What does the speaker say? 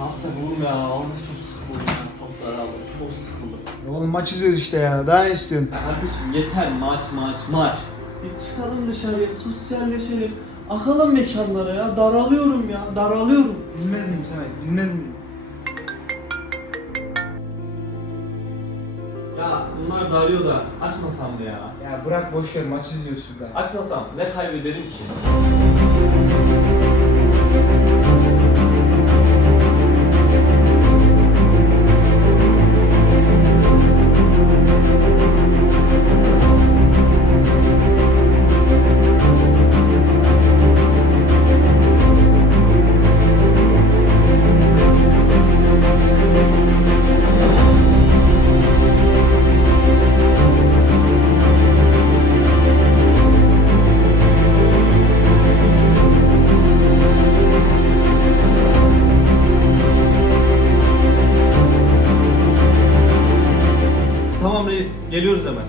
Ne yapsak oğlum ya? Vallahi çok sıkıldım ya. Çok daraldım. Çok sıkıldım. Oğlum maç izliyoruz işte ya. Daha ne istiyorsun? Ya kardeşim yeter maç maç maç. Bir çıkalım dışarıya, sosyalleşelim. Akalım mekanlara ya. Daralıyorum ya. Daralıyorum. Bilmez miyim Samet? Bilmez miyim? Ya bunlar da arıyor da açmasam mı ya? Ya bırak boş ver maç izliyoruz şurada. Açmasam ne kaybederim ki? geliyoruz hemen.